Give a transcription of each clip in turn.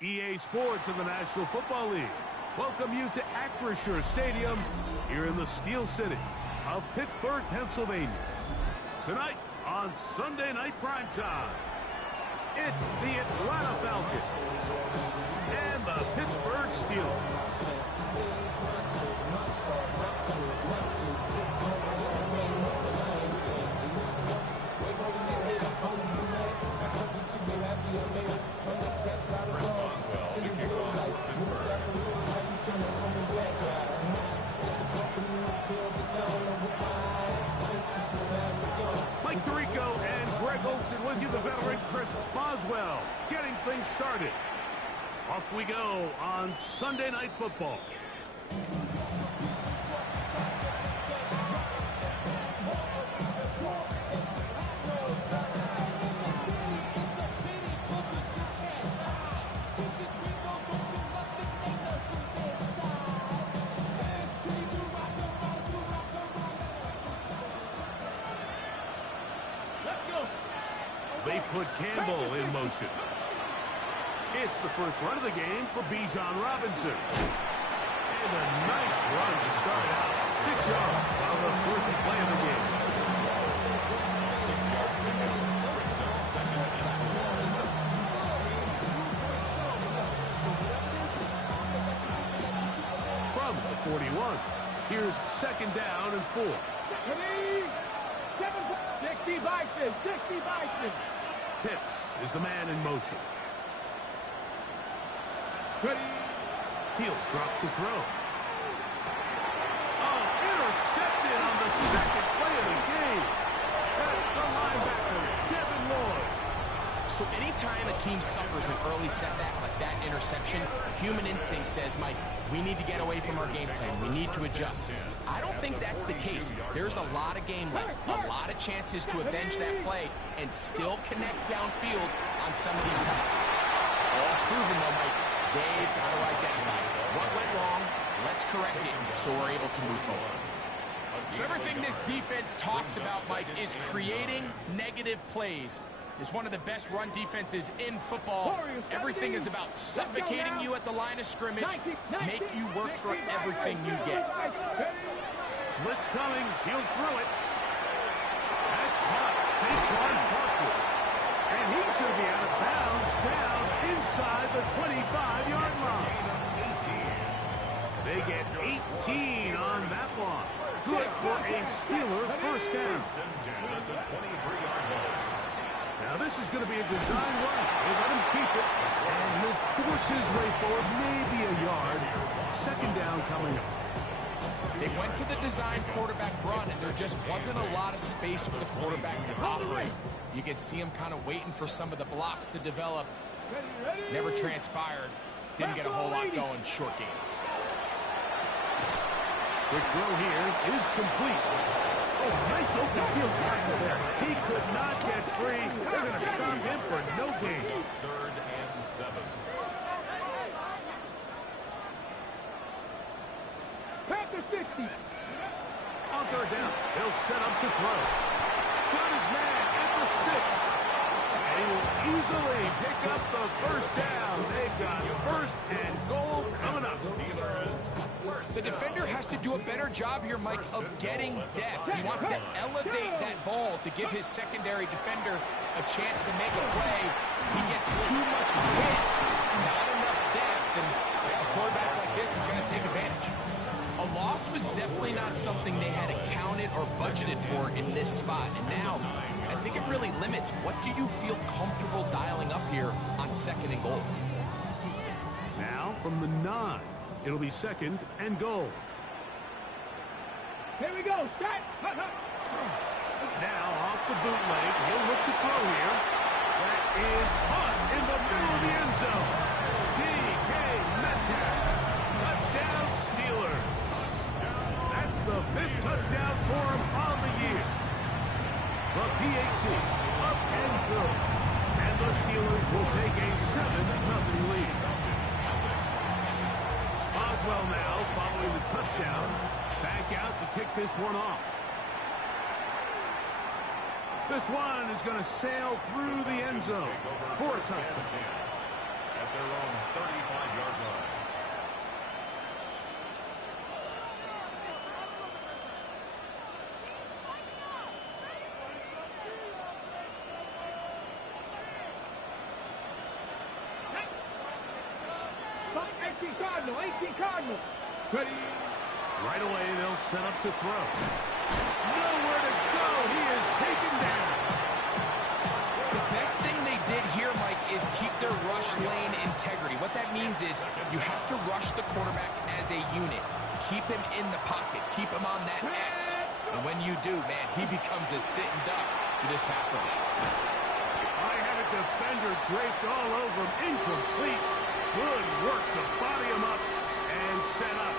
EA Sports and the National Football League welcome you to Acrisure Stadium here in the Steel City of Pittsburgh, Pennsylvania. Tonight on Sunday Night Primetime, it's the Atlanta Falcons and the Pittsburgh Steelers. Mike Tirico and Greg Olsen with you, the veteran Chris Boswell, getting things started. Off we go on Sunday Night Football. They put Campbell in motion. It's the first run of the game for Bijan Robinson. And a nice run to start out. 6 yards on the first play of the game. 6-yard pickup brings up second and 4. From the 41, here's second down and 4. 60 Bison, 60 Bison. Pitts is the man in motion. He'll drop to throw. Oh, intercepted on the second play of the game. That's the linebacker, Devin Lloyd. So anytime a team suffers an early setback like that interception, human instinct says, Mike, we need to get away from our game plan. We need to adjust. I don't think that's the case. There's a lot of game left, a lot of chances to avenge that play and still connect downfield on some of these passes. All proven, though, Mike, they've got to identify what went wrong, let's correct it so we're able to move forward. So everything this defense talks about, Mike, is creating negative plays. Is one of the best run defenses in football. Everything is about suffocating you at the line of scrimmage, make you work for everything you get. Blitz coming, he'll throw it. That's caught. Saquon Barkley. And he's going to be out of bounds, down inside the 25-yard line. They get 18 on that one. Good for a Steeler first down. Now this is going to be a design run. They let him keep it, and he'll force his way forward, maybe a yard. Second down coming up. They went to the design quarterback run, and there just wasn't a lot of space for the quarterback to operate. You could see him kind of waiting for some of the blocks to develop. Never transpired. Didn't get a whole lot going. Short game. Quick throw here is complete. Oh, nice open field tackle there. He could not get free. They're going to stop him for no gain. 3rd and 7. Panther 50. On third down, he'll set up to throw. Got his man at the 6. And he will easily pick up the first down. They've got first and goal coming up. The defender has to do a better job here, Mike, of getting depth. He wants to elevate that ball to give his secondary defender a chance to make a play. He gets too much width, not enough depth, and a quarterback like this is going to take advantage. A loss was definitely not something they had accounted or budgeted for in this spot, and now I think it really limits what do you feel comfortable dialing up here on second and goal. Now from the 9. It'll be second and goal. Here we go. Set. Now off the bootleg. He'll look to throw here. That is caught in the middle of the end zone. D.K. Metcalf. Touchdown Steelers. That's the 5th touchdown for him on the year. The PAT up and good. And the Steelers will take a 7-0 lead. Boswell now following the touchdown. Back out to kick this one off. This one is going to sail through the end zone for a touchdown. their own 35-yard line. Cardinal, 18 Cardinal. Ready. Right away, they'll set up to throw. Nowhere to go. He is taken down. The best thing they did here, Mike, is keep their rush lane integrity. What that means is you have to rush the quarterback as a unit. Keep him in the pocket. Keep him on that X. And when you do, man, he becomes a sitting duck to this pass rush. I have a defender draped all over him. Incomplete. Good work to body him up and set up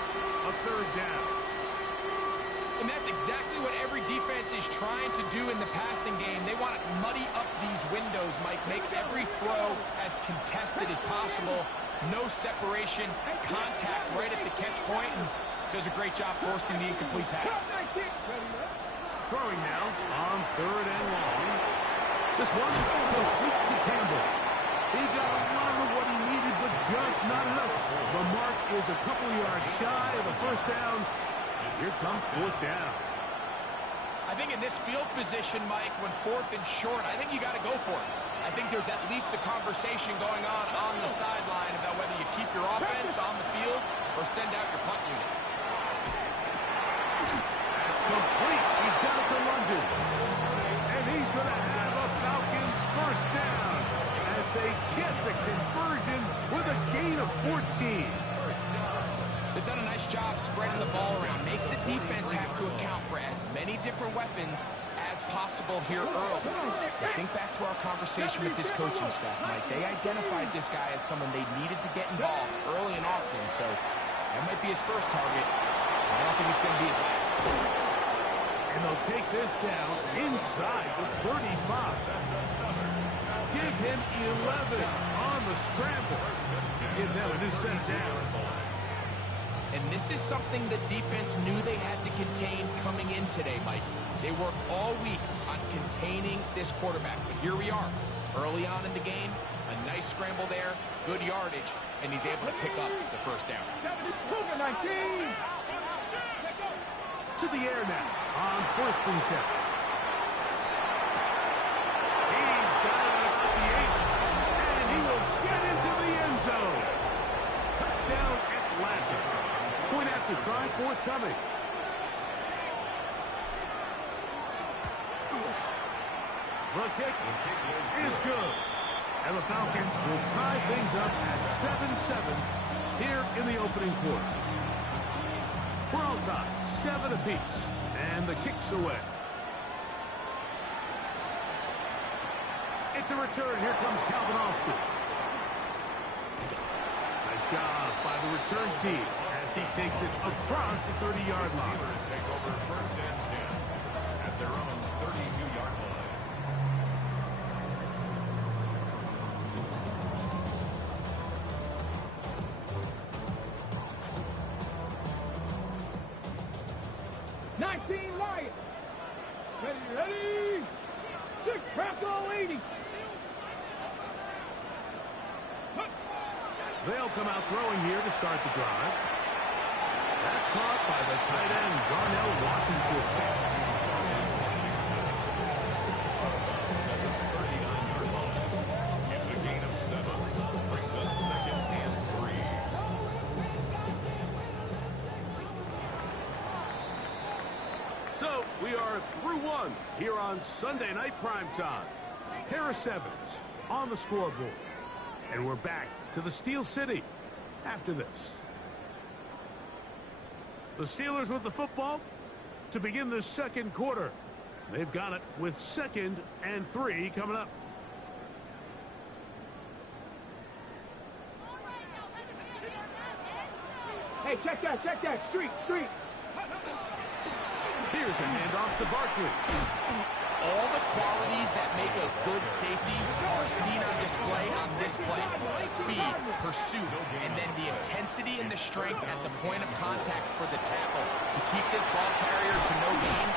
a third down. And that's exactly what every defense is trying to do in the passing game. They want to muddy up these windows, Mike. Make every throw as contested as possible. No separation, contact right at the catch point, and does a great job forcing the incomplete pass. Throwing now on third and long. This one complete to Campbell. He got a lot of what he needed, but just not enough. The mark is a couple yards shy of the first down. Here comes fourth down. I think in this field position, Mike, when fourth and short, I think you got to go for it. I think there's at least a conversation going on the sideline about whether you keep your offense on the field or send out your punt unit. That's complete. He's got it to London. And he's going to have a Falcons first down as they get the conversion with a gain of 14. They've done a nice job spreading the ball around. Make the defense have to account for as many different weapons as possible here early. Now think back to our conversation with this coaching staff, Mike. They identified this guy as someone they needed to get involved early and often, so that might be his first target. I don't think it's going to be his last. And they'll take this down inside the 35. Give him 11 on the scramble. Give them a new set down. And this is something the defense knew they had to contain coming in today, Mike. They worked all week on containing this quarterback. But here we are, early on in the game, a nice scramble there, good yardage, and he's able to pick up the first down. To the air now on first and 10. He's got it about the 8, and he will get into the end zone. Touchdown Atlanta. Point after try forthcoming. The kick is good. And the Falcons will tie things up at 7-7 here in the opening quarter. We're all tied, 7 apiece, and the kick's away. It's a return. Here comes Calvin Austin. Nice job by the return team as he takes it across the 30-yard line. Steelers take over first and 10 at their own 32-yard line. Ready? 6 Crackle 80. They'll come out throwing here to start the drive. That's caught by the tight end, Darnell Washington. 39-yard line. It's a gain of 7. Brings up second and 3. So we are through one here on Sunday Night Primetime. Harris Evans on the scoreboard. And we're back to the Steel City after this. The Steelers with the football to begin the second quarter. They've got it with 2nd and 3 coming up. Hey, check that. Street. Here's a handoff to Barkley. All the qualities that make a good safety are seen on display on this play. Speed, pursuit, and then the intensity and the strength at the point of contact for the tackle to keep this ball carrier to no gain.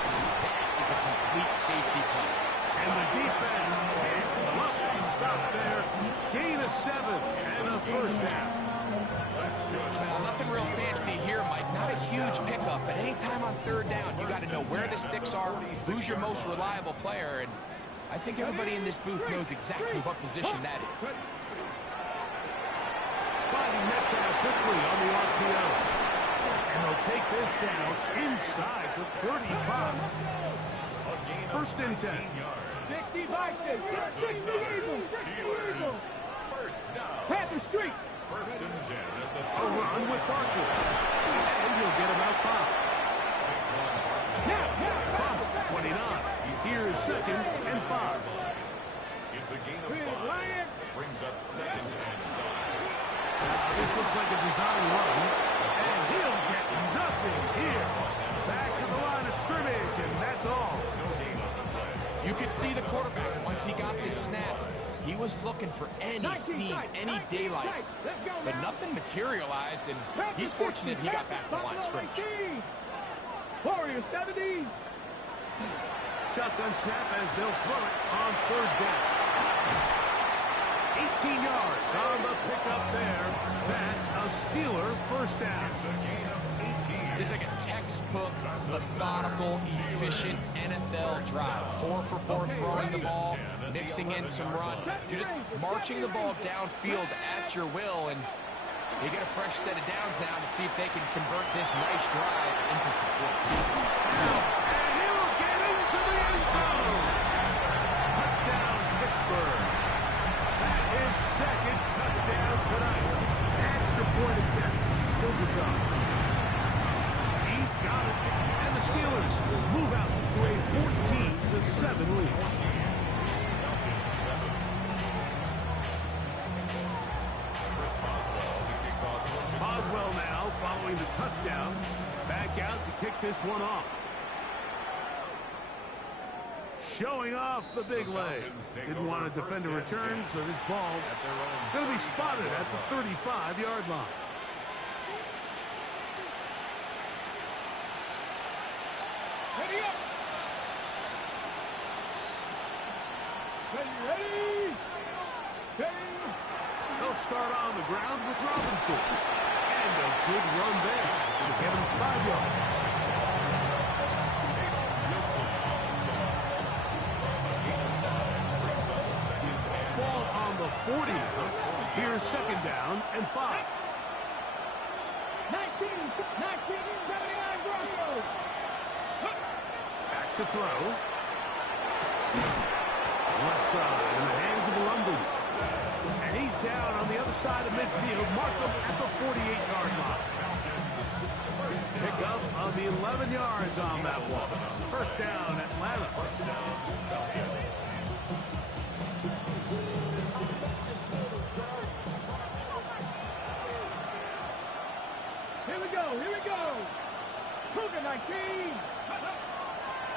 That is a complete safety play. And the defense can't come up and stop there. Gain of 7 and a first down. Well, nothing real fancy here, Mike. Not a huge pickup, but anytime on third down, you got to know where the sticks are, who's your most reliable player, and I think everybody in this booth knows exactly what position that is. Finding Metcalf quickly on the RPO. And they'll take this down inside the 35. First and 10. 65, 60 Eagles, 60 Eagles. Panther Street. First and 10 at the A run with Barkley. And he'll get about 5. Now. 29. Here's second and 5. It's a gain of 5. Brings up second and 5. This looks like a design run. And he'll get nothing here. Back to the line of scrimmage, and that's all. No gain on the play. You could see the quarterback, once he got this snap, he was looking for any seam, any daylight. But nothing materialized, and he's fortunate he got back to the line of scrimmage. Warriors 70. Shotgun snap as they'll throw it on third down. 18 yards on the pickup there. That's a Steeler first down. It's a gain of 18. It's like a textbook, methodical, efficient NFL drive. 4 for 4 throwing the ball, mixing in some run. You're just marching the ball downfield at your will, and they get a fresh set of downs now to see if they can convert this nice drive into some points. And he'll get into the end zone. Touchdown, Pittsburgh. That is second touchdown tonight. Extra point attempt still to come. He's got it. And the Steelers will move out to a 14-7 lead. Boswell now following the touchdown. Back out to kick this one off. Showing off the big leg. Didn't want to defend a return, so this ball going to be spotted at the 35-yard line. Ready up. Ready. They'll start on the ground with Robinson. And a good run there. It'll get him 5 yards. Ball on the 40 now. Here's second down and 5. 1979 Broncos. Back to throw. Left side in the hands of London. And he's down on the other side of midfield. Mark him at the 48-yard line. Pick up of 11 yards on that one. First down, Atlanta. Here we go. Cougar 19.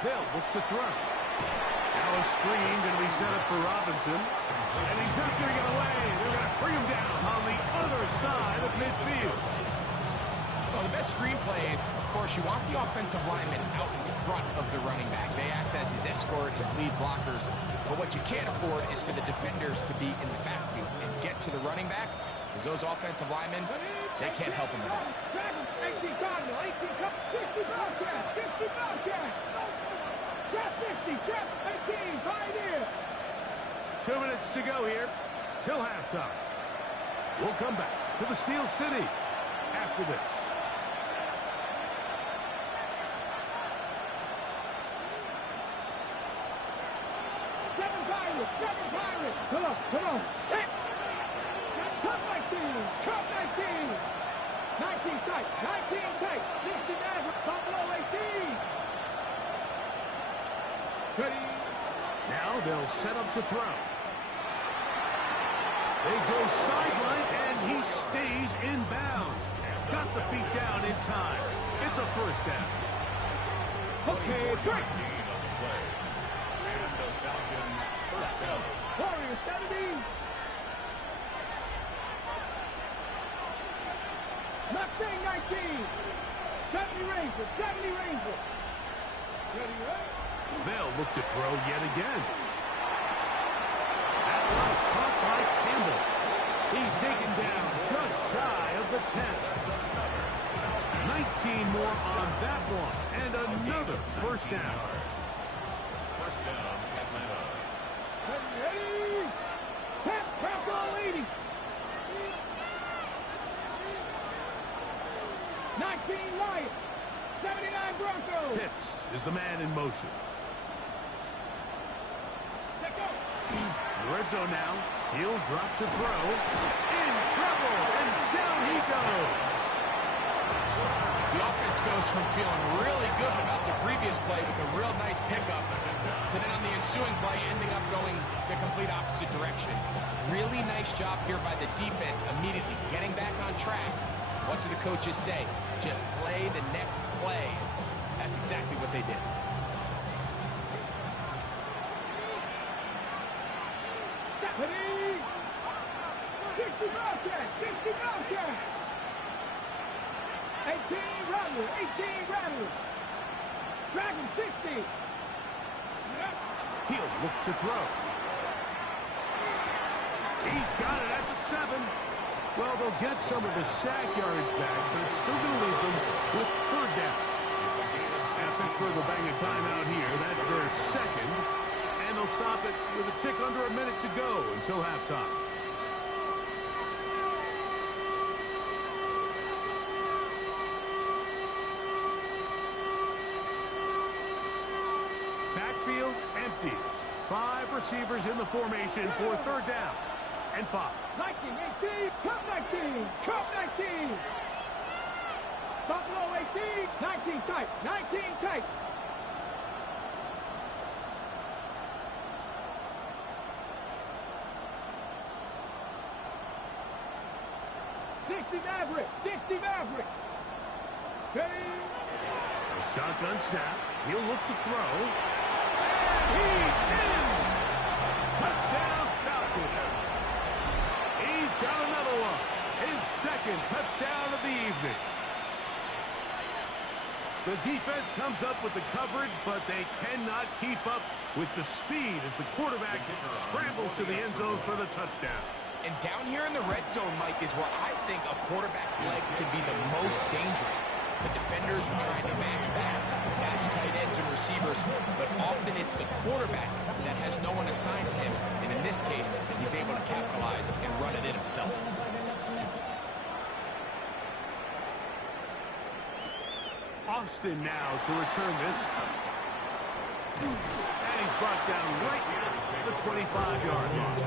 They'll look to throw. Now a screen going to be set up for Robinson. And he's not going to get away. They're going to bring him down on the other side of midfield. Well, the best screenplay is, of course, you want the offensive lineman out in front of the running back. They act as his escort, his lead blockers. But what you can't afford is for the defenders to be in the backfield and get to the running back, because those offensive linemen, they can't help him with that. 18 Cardinal, 18 Cardinal, 60 Bobcat, 60 Bobcat. Trap 50, trap 18, Pioneer. 2 minutes to go here till halftime. We'll come back to the Steel City after this. Seven Pirates. Come on. Hey. Cup 19, Cup 19. 19 tight, 69, Buffalo 18. Ready. Now they'll set up to throw. They go sideline, and he stays in bounds. Got the feet down in time. It's a first down. Okay, break. And the Falcons first down. Warriors 70. Mustang 19. 70 Rangers. Ready, right? They'll look to throw yet again. was caught by Campbell. He's taken down just shy of the 10. 19 more on that one, and another first down. First down, Atlanta. Hey! Tap all 80. 19 Lions. 79 Broncos. Pitts is the man in motion. Let go. Red zone now. He'll drop to throw. In trouble, and down he goes. The offense goes from feeling really good about the previous play with a real nice pickup to then on the ensuing play ending up going the complete opposite direction. Really nice job here by the defense immediately getting back on track. What do the coaches say? Just play the next play. That's exactly what they did. Ready? 60 Bobcat. 60 Bobcat. 18 Rattler. 18 Rattler. Dragon 60. He'll look to throw. He's got it at the 7. Well, they'll get some of the sack yardage back, but it's still going to leave them with third down. And Pittsburgh will bang a timeout here. That's their second. And they'll stop it with a tick under a minute to go until halftime. Backfield empties. 5 receivers in the formation for third down and 5. 19, 18, Cup 19, Cup 19. Buffalo 18, 19 tight, 19 tight. Maverick, 60 Maverick. Steady. A shotgun snap. He'll look to throw. And he's in. Touchdown, Falcons. He's got another one. His second touchdown of the evening. The defense comes up with the coverage, but they cannot keep up with the speed as the quarterback scrambles to the end zone for the touchdown. And down here in the red zone, Mike, is where I think a quarterback's legs can be the most dangerous. The defenders are trying to match backs, match tight ends and receivers, but often it's the quarterback that has no one assigned to him. And in this case, he's able to capitalize and run it in himself. Austin now to return this. And he's brought down right at the 25-yard line.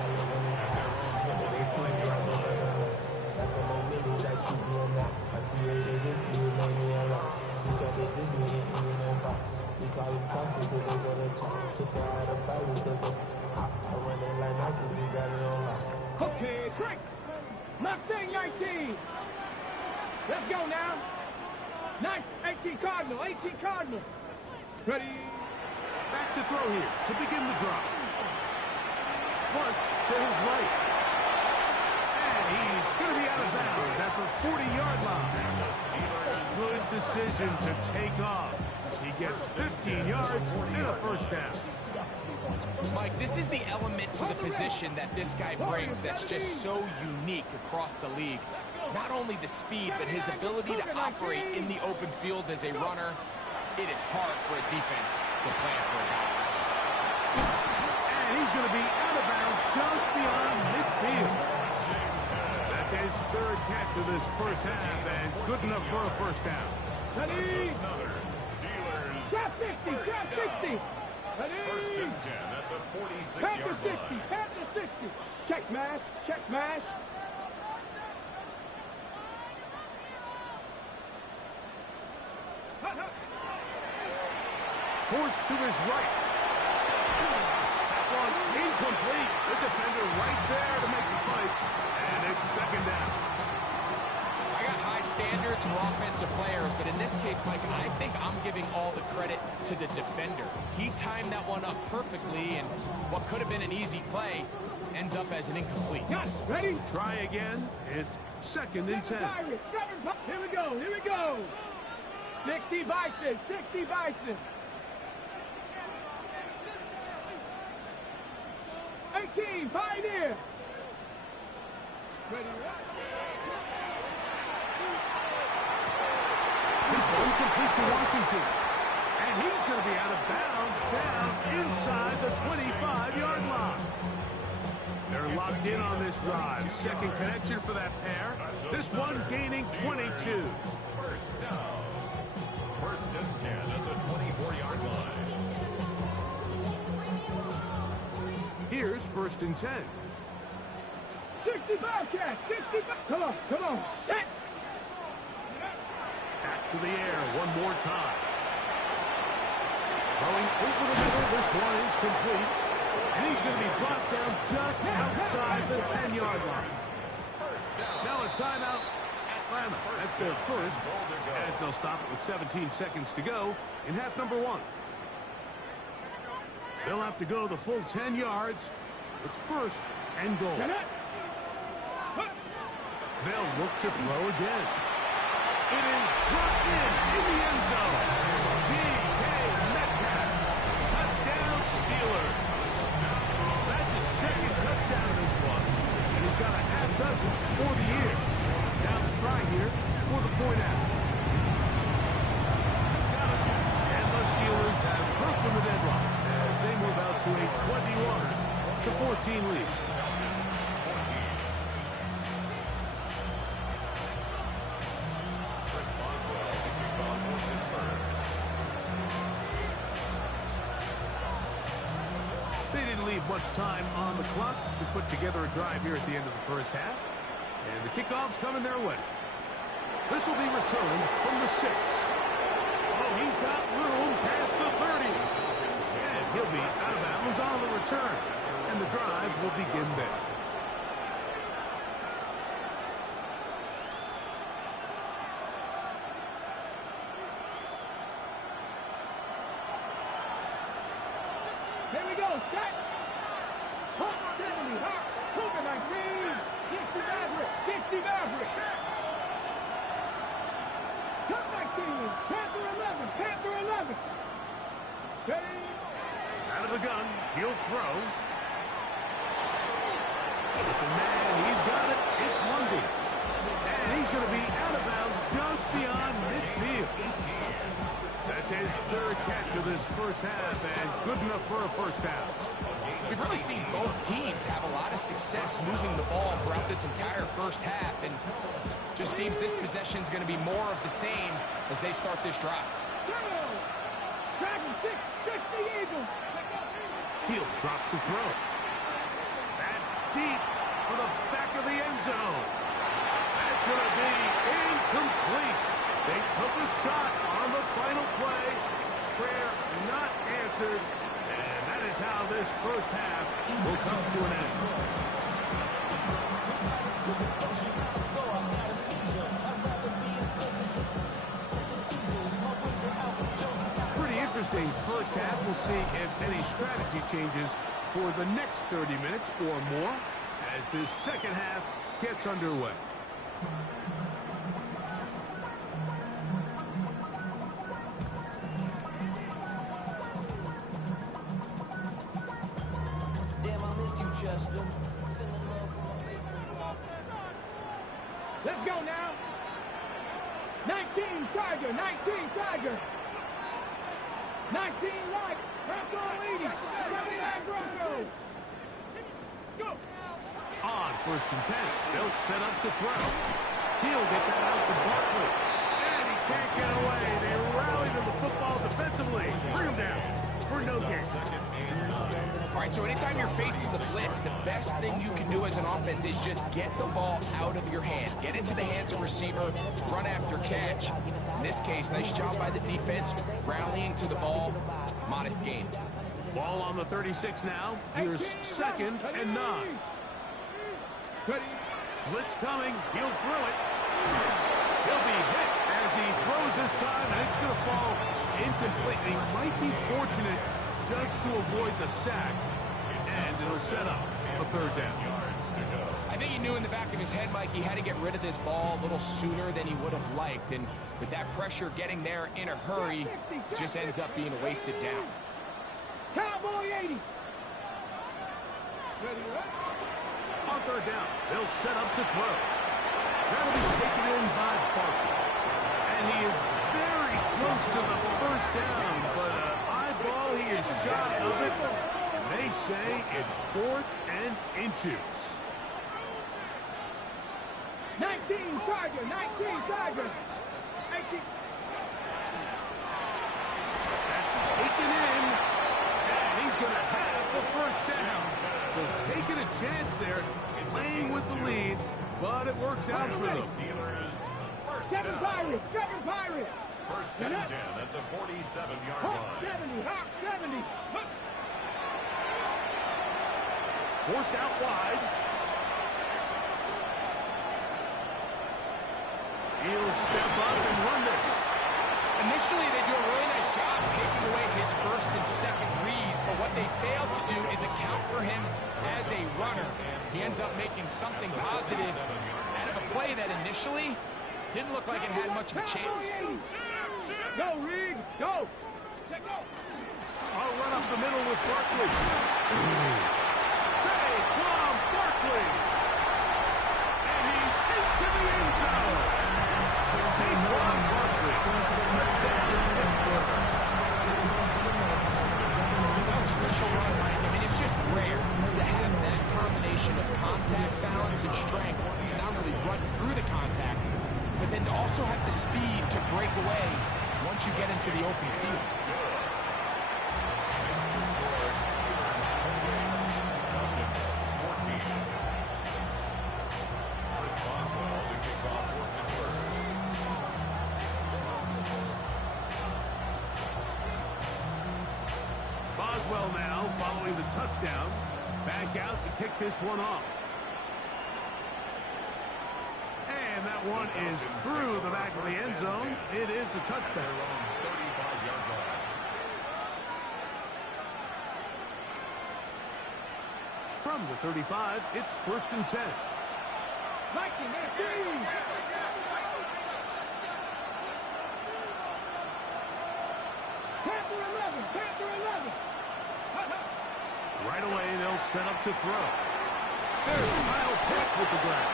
Okay, break. Mustang 19. Let's go now. 18 Cardinal, 18 Cardinal. Ready. Back to throw here to begin the drop. Flush to his right. And he's going to be out of bounds at the 40-yard line. Good decision to take off. He gets 15 yards and a first down. Mike, this is the element to the position that this guy brings that's just so unique across the league. Not only the speed, but his ability to operate in the open field as a runner. It is hard for a defense to plan for a guy like this. And he's going to be out of bounds just beyond midfield. That's his third catch of this first half, and good enough for a first down. Ready. Trap 50, trap 50. Ready. First and 10 at the 46-yard Panther 60, line. Panther 60. Check smash, check smash. Forced to his right. That one incomplete. The defender right there to make the fight. And it's second down. I got high standards for offensive players, but in this case, Mike, I think I'm giving all the credit to the defender. He timed that one up perfectly, and what could have been an easy play ends up as an incomplete. Got it. Ready? Try again. It's second and 10. Here we go, here we go. 60 Bison, 60 Bison. 18, Pioneer. Ready, This one complete to Washington. And he's going to be out of bounds down inside the 25-yard line. They're locked in on this drive. Second connection for that pair. This one gaining 22. First down. First and 10 at the 24-yard line. Here's first and 10. 60 Bobcats, 60 Come on, come on. Set. Back to the air one more time. Throwing over the middle. This one is complete. And he's going to be brought down just outside the 10-yard line. Now a timeout, Atlanta. That's their first, as they'll stop it with 17 seconds to go in half number one. They'll have to go the full 10 yards. It's first and goal. They'll look to throw again. It is brought in the end zone. DK Metcalf. Touchdown Steelers. That's his second touchdown in this one. And he's got a half dozen for the year. Now to try here for the point after. And the Steelers have broken the deadlock as they move out to a 21-14 lead. They didn't leave much time on the clock to put together a drive here at the end of the first half. And the kickoff's coming their way. This will be returned from the 6. Oh, he's got room past the 30. And he'll be out of bounds on the return. And the drive will begin there. Here we go, set. Hook, 70, hop, Hooker 19, 60 Maverick, 60 Maverick. Cut 19, Panther 11, Panther 11. Ready? Out of the gun, he'll throw. The man, he's got it. It's Lundy. And he's going to be out of bounds just beyond midfield. That's his third catch of this first half, and good enough for a first half. We've really seen both teams have a lot of success moving the ball throughout this entire first half, and just seems this possession's going to be more of the same as they start this drive. Dragon 6, 60 Eagles. He'll drop to throw. That's deep for the back of the end zone. That's going to be incomplete. They took a shot on the final play. Prayer not answered. And that is how this first half will come to an end. Pretty interesting first half. We'll see if any strategy changes for the next 30 minutes or more as this second half gets underway. Let's go now. 19 Tiger, 19 Tiger. 19 Light, Bronco 80, 79 Bronco. Go. On first and 10, they'll set up to throw. He'll get that out to Barkley. And he can't get away. They rally to the football defensively. Bring him down for no gain. All right, so anytime you're facing the blitz, the best thing you can do as an offense is just get the ball out of your hand. Get into the hands of receiver, run after catch. In this case, nice job by the defense, rallying to the ball, modest gain. Ball on the 36 now. Here's second and 9. Blitz coming. He'll throw it. He'll be hit as he throws this time, and it's going to fall incomplete. He might be fortunate just to avoid the sack, and it'll set up a third down. I think he knew in the back of his head, Mike, he had to get rid of this ball a little sooner than he would have liked, and with that pressure getting there in a hurry, just ends up being a wasted down. Cowboy 80. On third down, they'll set up to throw. That'll be taken in by Barkley. And he is very close to the first down, but eyeball, he is shy of it. And they say it's 4th and inches. 19 Charger, 19 Charger. 18. That's taken in, and he's going to have the first down. So taking a chance there, playing with the lead, but it works out for them. Steelers, first 7 down. Pirates, 7 Pirates. First and 10 at the 47-yard Hawk line. 70, Hawk 70. Huck. Forced out wide. He'll step up and run this. Initially, they do a really nice job taking away his first and second read, but what they fail to do is account for him as a runner. He ends up making something positive out of a play that initially didn't look like it had much of a chance. Go, Reed, go. Check go. I'll run up the middle with Barkley. Saquon Barkley. And he's into the end zone. Saquon Barkley. That's a special run, Mike. I mean, it's just rare to have that combination of contact, balance, and strength to not only run through the contact, but then to also have the speed to break away once you get into the open field. Boswell now following the touchdown. Back out to kick this one off. And that one is through the back of the end zone. It is a touchdown. 35-yard line. From the 35, it's 1st and 10. Mikey, man, Panther 11, Panther 11. Right away, they'll set up to throw. There's Kyle Pitts with the grab.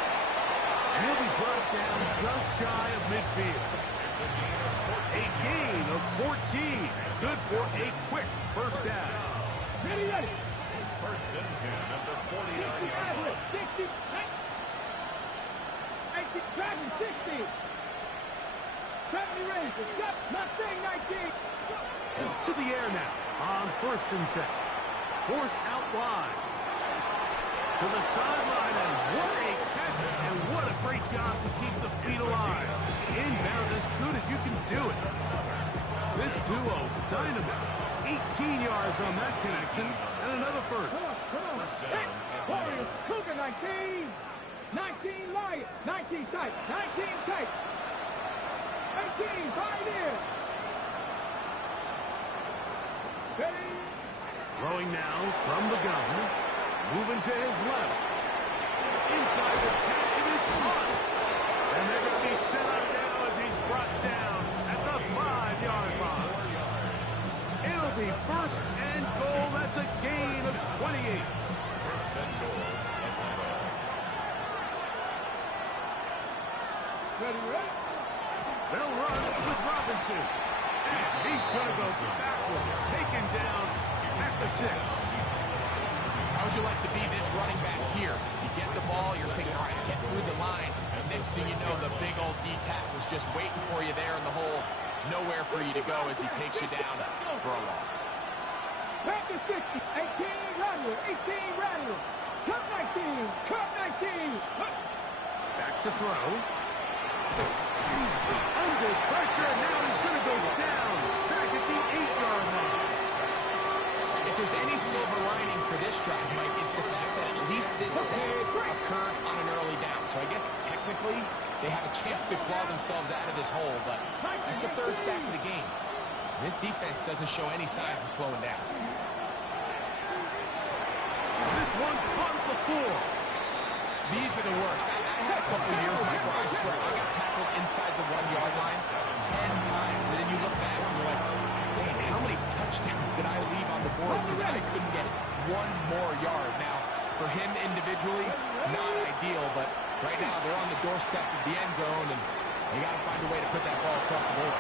And he'll be brought down just shy of midfield. A gain of 14. Good for a quick first down. Ready, ready. First and 10 at the 49-yard line. 60, 80, Dragon 60. 70 Rangers, got Mustang 19. To the air now on 1st and 10. Forced out wide. To the sideline, and what a catch, and what a great job to keep the feet alive. Inbounds as good as you can do it. This duo, dynamite. 18 yards on that connection, and another first. Come on. Hey, Warriors, Cougar 19. 19 Lion, 19 tight, 19 tight. 18, right in. Ready? Throwing now from the gun. Moving to his left. Inside the 10, it is caught. And they're going to be set up now as he's brought down at the 5-yard line. It'll be 1st and goal. That's a gain of 28. First and goal. Ready, ready? They'll run with Robinson. And he's going to go backward. Taken down at the 6. How would you like to be this running back here? You get the ball, you're thinking, all right, get through the line. And next thing you know, the big old D-tackle's just waiting for you there in the hole. Nowhere for you to go as he takes you down for a loss. Back to 60, 18 Rattler, 18 Rattler. Cut 19, cut 19. Back to throw. Under pressure, now he's going to go down. Back at the 8-yard line. If there's any silver lining for this drive, Mike, it's the fact that at least this sack occurred on an early down. So I guess technically they have a chance to claw themselves out of this hole, but that's the 3rd sack of the game. This defense doesn't show any signs of slowing down. This one caught at the 4. These are the worst. I had a couple of years, Mike, where I swear I got tackled inside the 1-yard line 10 times. And then you look back and you're like, man, how many touchdowns did I leave on the board because I couldn't get one more yard? Now, For him individually, not ideal, but right now they're on the doorstep of the end zone, and they got to find a way to put that ball across the board.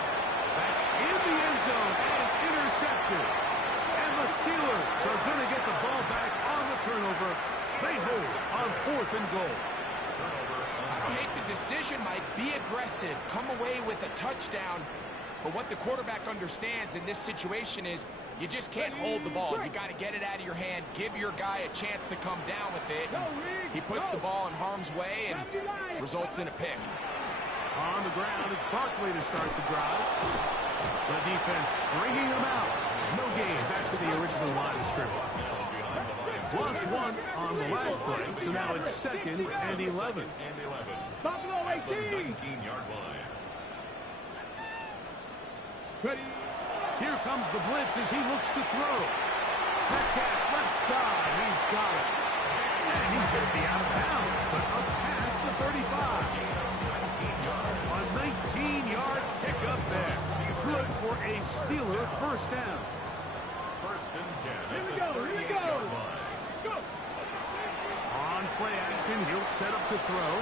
Back in the end zone and intercepted. And the Steelers are going to get the ball back on the turnover. They hold on 4th and goal. I don't hate the decision, Mike. Be aggressive. Come away with a touchdown. But what the quarterback understands in this situation is you just can't hold the ball. You got to get it out of your hand. Give your guy a chance to come down with it. He puts the ball in harm's way and results in a pick. On the ground, it's Barkley to start the drive. The defense stringing him out. No gain. Back to the original line of scrimmage. Plus 1 on the last play, so now it's 2nd and 11. Buffalo 18. 19-yard line. Ready. Here comes the blitz as he looks to throw. Metcalf left side. He's got it. And he's going to be out of bounds, but up past the 35. A 19-yard pickup there. Good for a Steeler first down. 1st and 10. Here we go. Here we go. Let's go. On play action, he'll set up to throw.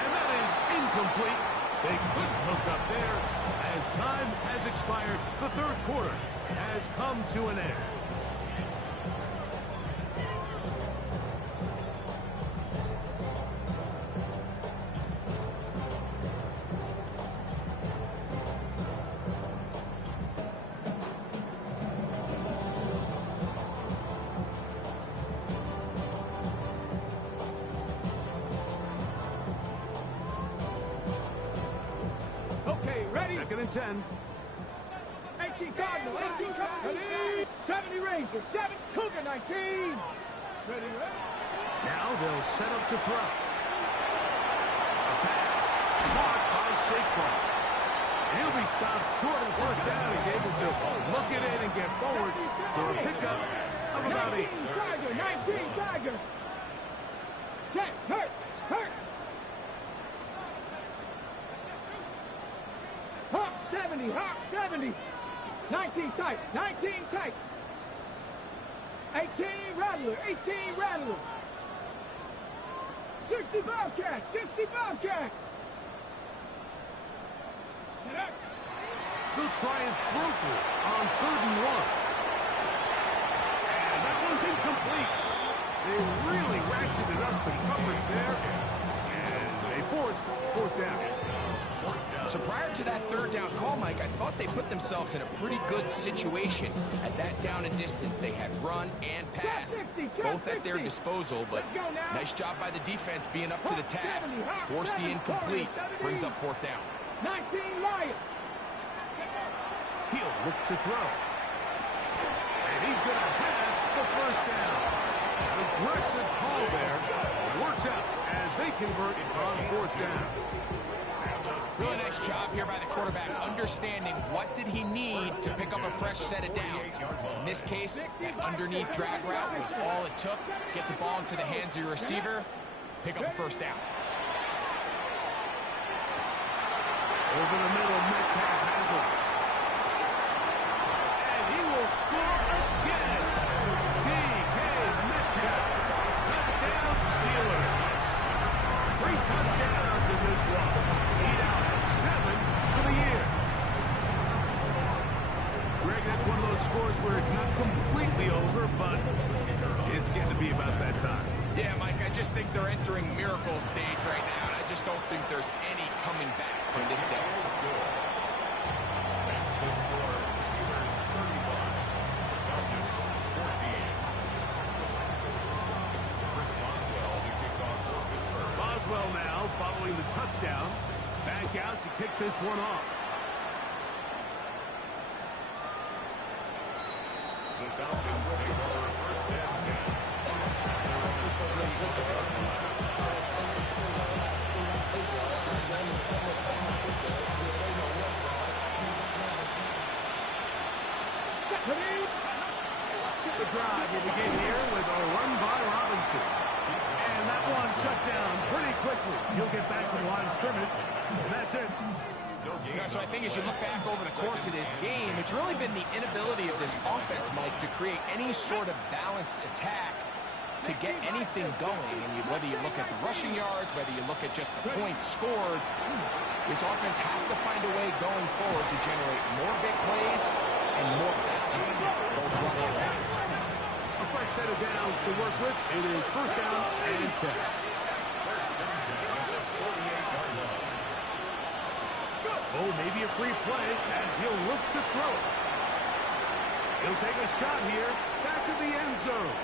And that is incomplete. They couldn't hook up there. As time has expired, the 3rd quarter has come to an end. Okay, ready. 2nd and 10. 18 Cardinal, 18 Cardinal. 70 Rangers, 7 Cougar 19. Ready. Now they'll set up to throw. A pass caught by Saquon. He'll be stopped short of 1st down. He's able to look it in and get forward for a pickup of about 8. 19 Tiger, 19 Tiger. Check, hurt. Hawk 70, Hawk 70. 19 tight, 19 tight. 18 Rattler, 18 Rattler. 60 Bobcat, 60 Bobcat. They'll try and throw for it on 3rd and 1. And that one's incomplete. They really ratcheted up the coverage there. And they force 4th down. So prior to that 3rd down call, Mike, I thought they put themselves in a pretty good situation. At that down and distance, they had run and pass, both at their disposal, but nice job by the defense being up to the task. Force the incomplete, brings up 4th down. 19 Lions. He'll look to throw. And he's going to have the 1st down. Aggressive call there. Works out as they convert on 4th down. Really nice job here by the quarterback, understanding what did he need to pick up a fresh set of downs. In this case, that underneath drag route was all it took. Get the ball into the hands of your receiver, pick up a 1st down. Over the middle, Metcalf has it. And he will score again. D.K. Metcalf. Touchdown Steelers. 3 touchdowns in this one. He now has 7 for the year. Greg, that's one of those scores where it's not completely over, but it's getting to be about that time. Yeah, Mike, I just think they're entering miracle stage right now, and I just don't think there's any coming back from this deficit. That's the score. Steelers 31, Falcons 14. Chris Boswell to kick off for Pittsburgh. Boswell now following the touchdown. Back out to kick this one off. The Falcons take over 1st and 10. The drive will begin here with a run by Robinson. And that one shut down pretty quickly. He'll get back to the line of scrimmage, and that's it. So I think as you look back over the course of this game, it's really been the inability of this offense, Mike, to create any sort of balanced attack to get anything going. And whether you look at the rushing yards, whether you look at just the points scored, this offense has to find a way going forward to generate more big plays and more balance, both run and pass. A fresh set of downs to work with. It is first down and 10. Oh, maybe a free play as he'll look to throw it. He'll take a shot here, back to the end zone.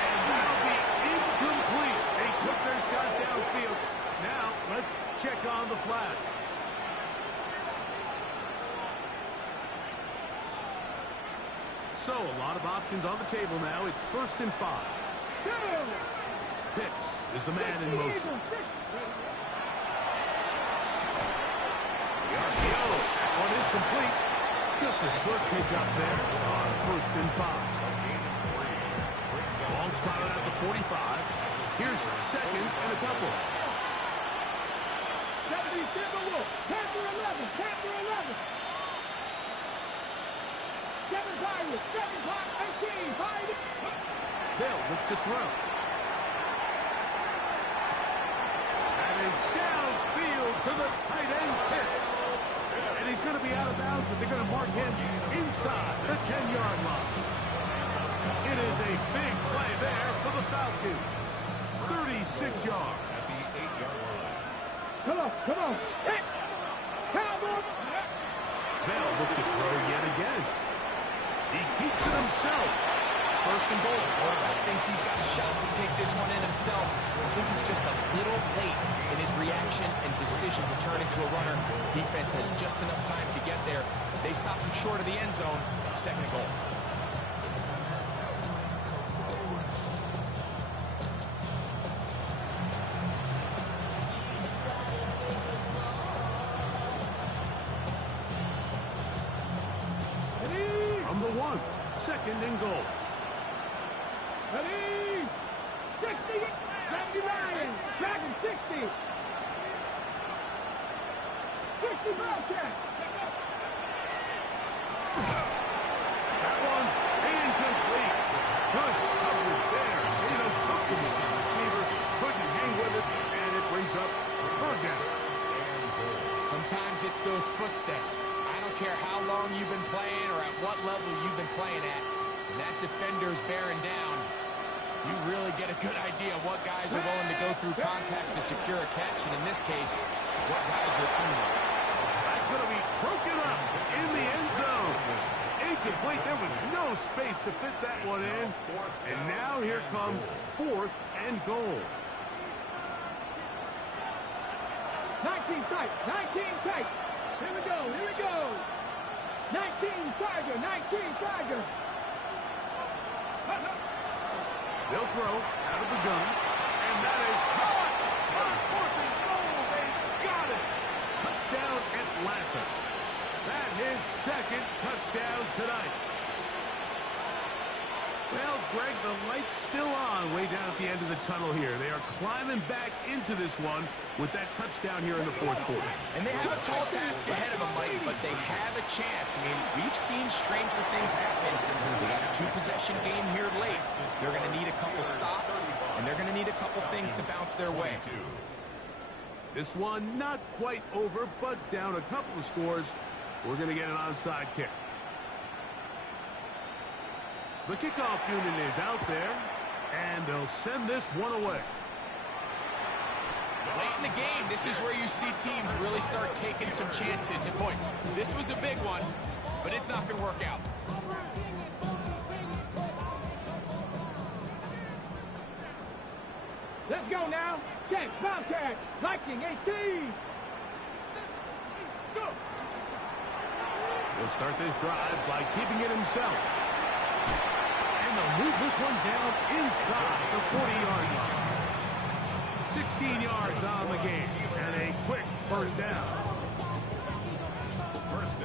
And that'll be incomplete. They took their shot downfield. Now, let's check on the flag. So, a lot of options on the table now. It's 1st and 5. Pitts is the man in motion. The RPO. That one is complete. Just a short pitch up there on 1st and 5. Ball spotted at the 45. Here's 2nd and a couple. Panther 11. Panther 11. 7 Pirates. 7 Pirates. 18. Pirates. They'll look to throw. That is downfield to the tight end Pitts. And he's going to be out of bounds, but they're going to mark him inside the 10-yard line. It is a big play there for the Falcons. 36 yards. At the 8-yard line. Come on. Hey. Cowboys. They'll look to throw yet again. He keeps it himself. 1st and goal. Quarterback thinks he's got a shot to take this one in himself. I think he's just a little late in his reaction and decision to turn into a runner. Defense has just enough time to get there. They stop him short of the end zone. 2nd and goal. From the 1, 2nd and goal. Ready? 60. 79. Dragon 60. 60 Bobcat. That one's incomplete. Good coverage there. You know, comfortable for the receiver. Couldn't hang with it, and it brings up 3rd down. Sometimes it's those footsteps. I don't care how long you've been playing or at what level you've been playing at. When that defender's bearing down, you really get a good idea of what guys are willing to go through contact to secure a catch, and in this case, what guys are under. That's going to be broken up in the end zone. Incomplete. There was no space to fit that one in. And now here comes 4th and goal. 19 tight. 19 tight. Here we go. 19 Tiger. 19 Tiger. They'll throw out of the gun. And that is caught. On 4th and goal. They've got it. Touchdown Atlanta. That is 2nd touchdown tonight. Well, Greg, the light's still on way down at the end of the tunnel here. They are climbing back into this one with that touchdown here in the 4th quarter. And they have a tall task ahead of them, Mike, but they have a chance. I mean, we've seen stranger things happen. They got a 2-possession game here late. They're going to need a couple stops, and they're going to need a couple things to bounce their way. This one not quite over, but down a couple of scores. We're going to get an onside kick. The kickoff unit is out there, and they'll send this one away. Late in the game, this is where you see teams really start taking some chances. And boy, this was a big one, but it's not going to work out. Let's go now. Check. Bobcat. Viking 18. Go. He'll start this drive by keeping it himself. And they'll move this one down inside the 40-yard line. 16 yards on the game, and a quick 1st down.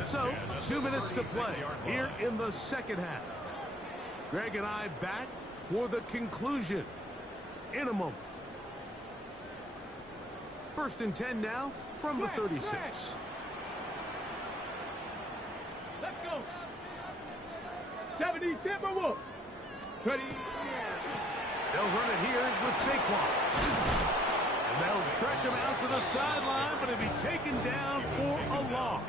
So, 2 minutes to play here in the 2nd half. Greg and I back for the conclusion in a moment. 1st and 10 now from the 36. 70 Timberwolves. 30. They'll run it here with Saquon. And they'll stretch him out to the sideline, but he'll be taken down for a loss.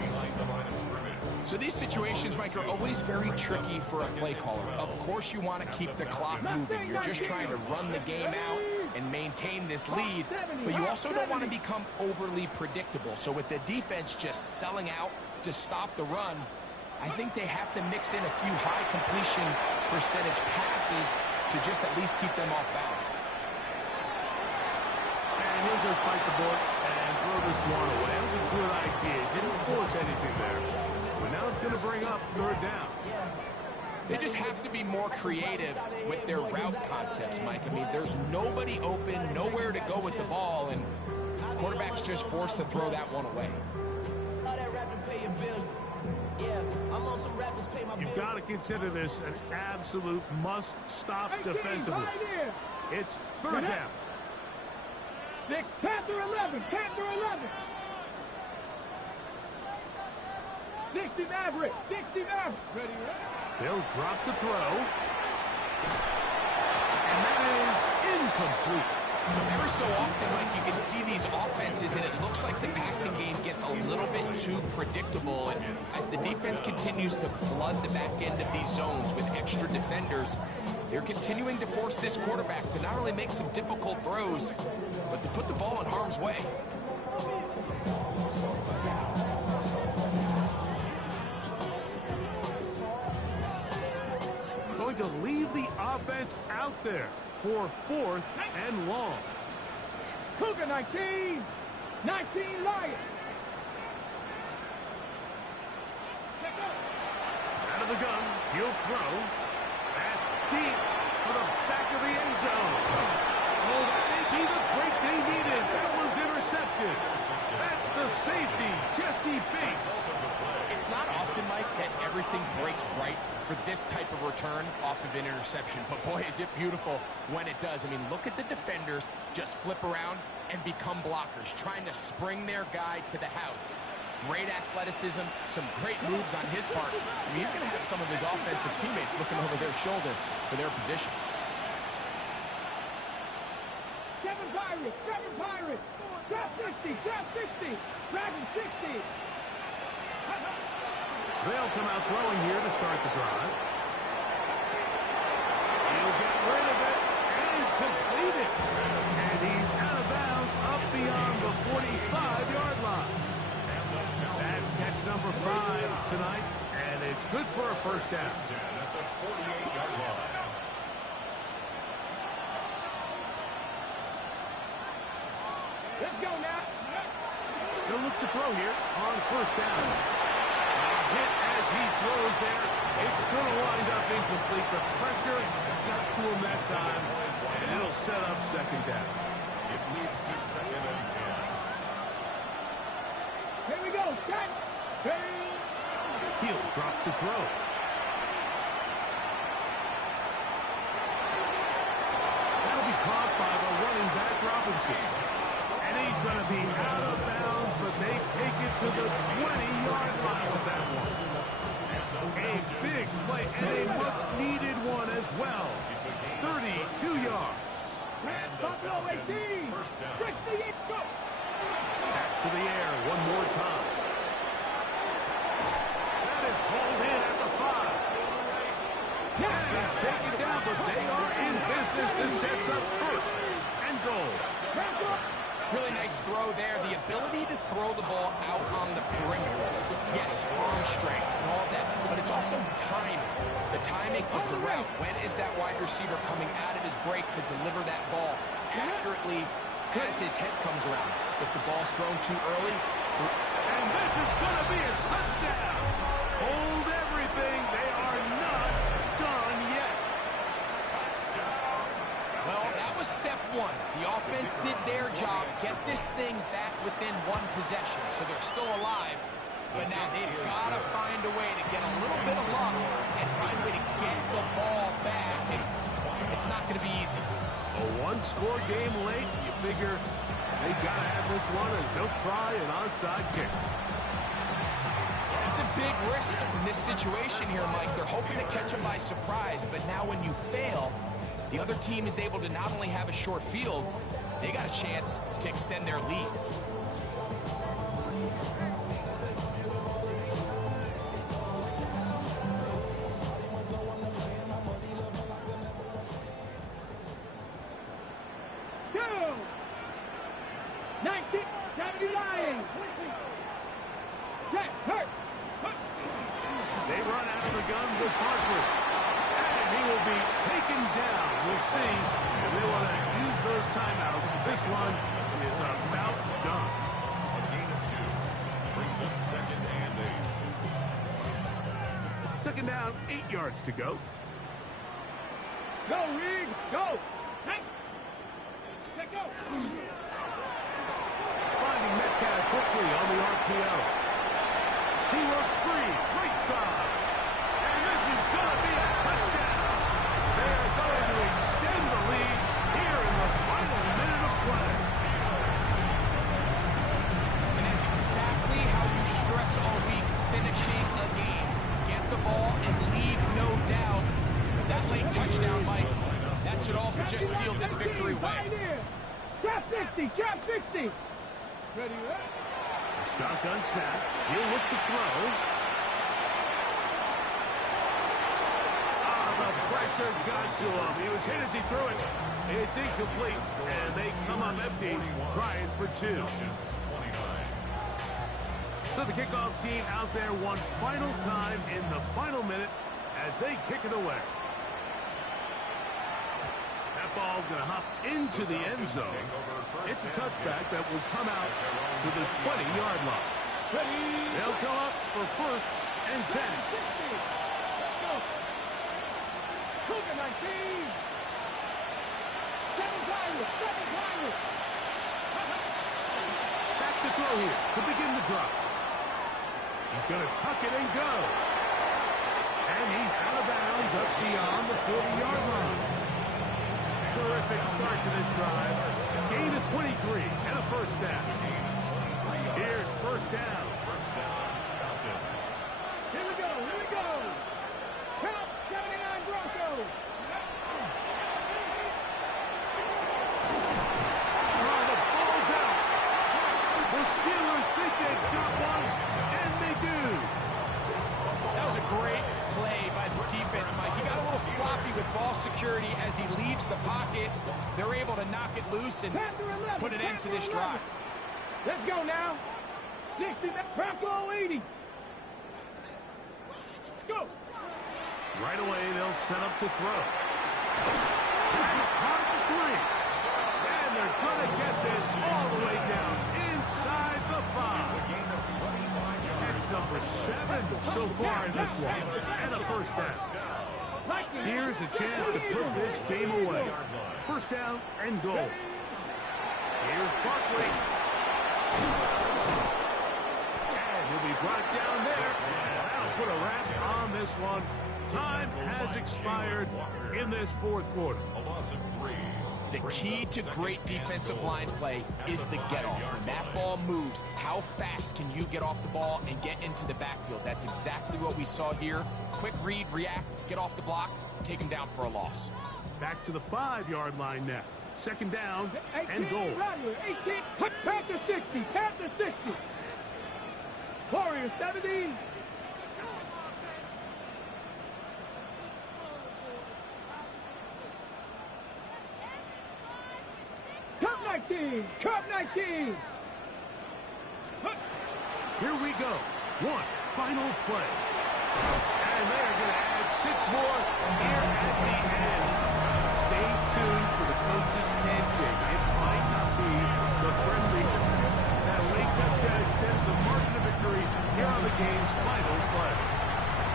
So these situations, Mike, are always very tricky for a play caller. Of course you want to keep the clock moving. You're just trying to run the game out and maintain this lead, but you also don't want to become overly predictable. So with the defense just selling out to stop the run, I think they have to mix in a few high completion percentage passes to just at least keep them off balance. And he'll just bite the bullet and throw this one away. That was a good idea. Didn't force anything there. But now it's going to bring up third down. They just have to be more creative with their route concepts, Mike. I mean, there's nobody open, nowhere to go with the ball, and quarterback's just forced to throw that one away. You've got to consider this an absolute must-stop defensively. It's third down. 6, Panther 11, Panther 11. 60 Maverick, 60 Maverick. Ready, ready. They'll drop to throw. And that is incomplete. Every so often, Mike, you can see these offenses, and it looks like the passing game gets a little bit too predictable. And as the defense continues to flood the back end of these zones with extra defenders, they're continuing to force this quarterback to not only make some difficult throws, but to put the ball in harm's way. Going to leave the offense out there for fourth and long. Cougar 19, 19 Lions. Out of the gun, he'll throw. That's deep for the back of the end zone. Oh, that may be the break they needed. That one's intercepted. That's the safety, Jesse Bates. It's not often, Mike, that everything breaks right for this type of return off of an interception. But boy, is it beautiful when it does. I mean, look at the defenders just flip around and become blockers, trying to spring their guy to the house. Great athleticism, some great moves on his part. I mean, he's going to have some of his offensive teammates looking over their shoulder for their position. 7 Pirates, 7 Pirates. Drop 60, drop 60. Dragon 60. They'll come out throwing here to start the drive. He'll get rid of it and complete it. And he's out of bounds up beyond the 45-yard line. That's catch number 5 tonight, and it's good for a first down. At the 48-yard line. Let's go now. He'll look to throw here on first down. Hit as he throws there. It's going to wind up incomplete. The pressure got to him that time, and it'll set up second down. It leads to 2nd and 10. Here we go. Set. He'll drop to throw. That'll be caught by the running back Robinson. And he's going to be out of bounds, but they take it to the 20-yard line of that one. A big play and a much-needed one as well. 32 yards. Buffalo 18. 68. Go. Back to the air one more time. That is hauled in at the 5. That is taken down, but they are in business. This sets up first and goal. Really nice throw there. The ability to throw the ball out on the perimeter. Yes, arm strength and all that, but it's also timing. The timing of the route. When is that wide receiver coming out of his break to deliver that ball accurately as his head comes around? If the ball's thrown too early. And this is going to be a touchdown. Hold everything. They are not done yet. Well, that was step 1. The offense did their job, get this thing back within 1 possession, so they're still alive. But now they've got to find a way to get a little bit of luck and find a way to get the ball back. And it's not going to be easy. A one-score game late. You figure they've got to have this one, as they'll try an onside kick. It's a big risk in this situation here, Mike. They're hoping to catch them by surprise, but now when you fail, the other team is able to not only have a short field, they got a chance to extend their lead. They run out of the gun with Parker. And he will be taken down. We'll see if they want to use those timeouts. This one is about done. A gain of 2 brings up 2nd and 8. Second down, 8 yards to go. Go, Reed, go. Hey. Let go. Finding Metcalf quickly on the RPO. He works free, right side. And this is going to be a touchdown. They're going to extend the lead here in the final minute of play. And that's exactly how you stress all week, finishing a game. Get the ball and leave no doubt. But that late touchdown, Mike, that should all but just seal this victory away. Trap 60, trap 60. Ready, right? Shotgun snap. He'll look to throw. The pressure got to him. He was hit as he threw it. It's incomplete, and they come up empty, trying for 2. So the kickoff team out there one final time in the final minute as they kick it away. That ball going to hop into the end zone. It's a touchback that will come out to the 20-yard line. They'll come up for 1st and 10. Cougar 19. 7 Pirates, 7 Pirates. Back to throw here to begin the drop. He's going to tuck it and go. And he's out of bounds up beyond the 40-yard line. Terrific start to this drive. Gain of 23 and a 1st down. Here's 1st down. Here we go, here we go. Count 79 Broncos. Oh, the ball's out. The Steelers think they've got one, and they do. That was a great play by the defense, Mike. He got a little sloppy with ball security as he leaves the pocket. They're able to knock it loose and put an end to this drive. Let's go now. 60, Bronco 80. Let's go. Right away, they'll set up to throw. And it's caught at the 3. And they're going to get this all the way down inside the 5. That's number 7 so far in this one. And a 1st down. Here's a chance to put this game away. 1st down and goal. Here's Barkley. And he'll be brought down there. And that'll put a wrap on this one. Time has expired in this 4th quarter. A loss of 3. The key to great defensive line play is the get-off. When that ball moves, how fast can you get off the ball and get into the backfield? That's exactly what we saw here. Quick read, react, get off the block, take him down for a loss. Back to the 5-yard line now. 2nd down and goal. 18, Panther 60, Panther 60. Warriors 70. Cup 19, Cup 19. Here we go. One final play. And they're going to add 6 more here at the end. Stay tuned for the coach's handshake. It might not be the friendliest. That late touchdown extends the margin of victory here on the game's final play.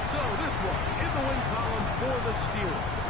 So this one in the win column for the Steelers.